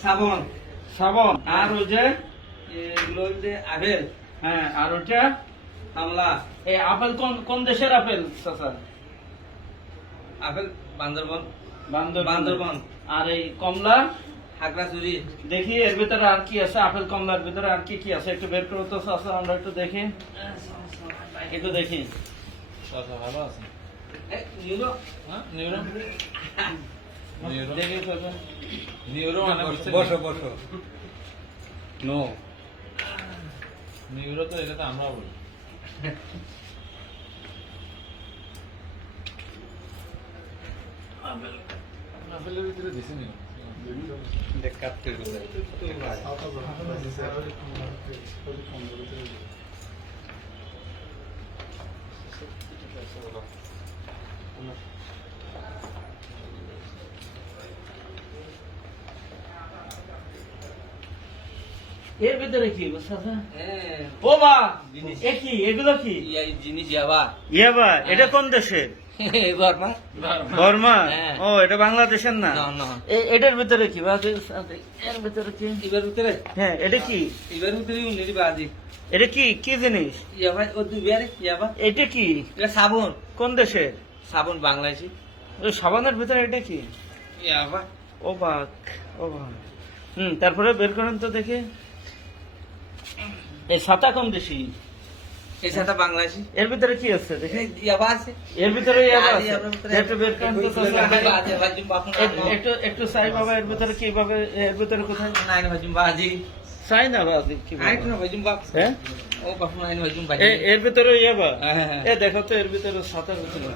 শ্রাবণ শ্রাবণ আর ওই যে এগুলো হচ্ছে আপেল। হ্যাঁ আর ওইটা আমলা এই আপেল কোন কোন দেশের আপেল চাচা? আপেল বান্দরবন। বান্দরবন। আর এই কমলা? হাগড়াছড়ি দেখি এর ভিতরে আর কি আছে? আপেল কমলার ভিতরে আর কি কি আছে? একটু বের করো তো চাচা আমরা একটু দেখি। একটু দেখি। ভালো আছে। নিউরো। হ্যাঁ নিউরো। দেখি চাচা। নিউরো মানে বসো বসো নো। নিউরো তো এটা তো আমরা বলি। আপেলের ভিতরে দিছে নি দেখ কাটতে এর ভিতরে কি হ্যাঁ। ও বা। এ কি? এগুলো কি? জিনিস যাবা ইয়াবা এটা কোন দেশের বর্মা। হ্যাঁ। ও এটা বাংলাদেশের না? এটার ভিতরে কি? বা এর ভিতরে কি? এবার ভিতরে? হ্যাঁ এটা কি? এবার ভিতরে উনি বাজি। এটা কি? কি জিনিস? ইয়াবা ও ইয়াবা এটা কি? এটা সাবুন। কোন দেশের সাবুন বাংলাদেশি। ওই সাবানের ভিতরে এটা কি? ইয়াবা ও বাক ও বাক। হুম তারপরে বের করেন তো দেখে। এই সাতা কম দেশি এই সাথে বাংলাদেশি। এর ভিতরে কি আছে দেখে? ইয়াবা আছে। এর ভিতরে ইয়াবা আছে। একটু বের করেন তো আছে, একটু- একটু সাই বাবা এর ভিতরে কি ভাবে এর ভিতরে কোথায়? ভাজুম বাজি সাই না বাবা? কি? আইট না ভাজুম বাপ হ্যাঁ? ও বাপু নাইন ভাজুম বাজি। এ- এর ভিতরে ইয়াবা? হ্যাঁ, হ্যাঁ, হ্যাঁ। এ দেখো তো এর ভিতরে সাতার ভিতরে।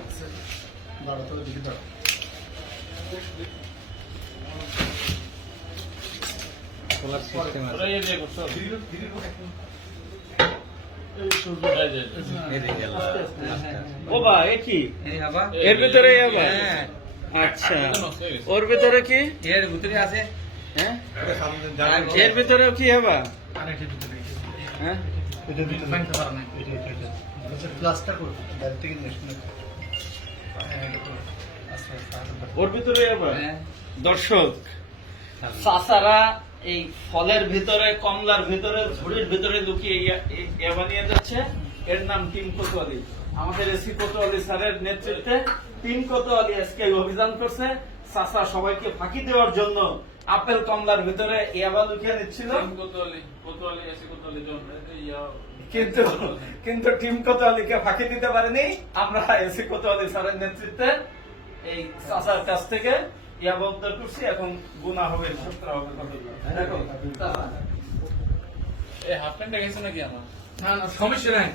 খোলার সিস্টেম আছে। ওরা ইয়ে দিয়ে করছ? এই দেখে গেল ও বা এ কি? এর ভিতরে হ্যাঁ আচ্ছা। ওর ভিতরে কি? এর ভিতরে আছে। হ্যাঁ? এর ভিতরে কি ইয়াবা হ্যাঁ? ওর ভিতরে হ্যাঁ। দর্শক চাচারা এই ফলের ভিতরে কমলার ভিতরে ঝুড়ির ভিতরে লুকিয়ে ইয়া- ই- যাচ্ছে। এর নাম টিম কোতোয়ালি। আমাদের এসি কোতোয়ালি স্যারের নেতৃত্বে টিম কোতোয়ালি আজকে অভিযান করছে। চাচা সবাইকে ফাঁকি দেওয়ার জন্য আপেল কমলার ভিতরে ইয়াবা লুকিয়ে নিচ্ছিল। কিন্তু কিন্তু টিম কোতোয়ালিকে ফাঁকি দিতে পারেনি। আমরা এসি কোতোয়ালি স্যারের নেতৃত্বে এই চাচার কাছ থেকে ইয়াবা উদ্ধার করছি এখন গুণা হবে সূত্র হবে কতগুলো। দেখো। এই হাফ প্যান্টটা গেছে নাকি আমার? না না সমস্যা নাই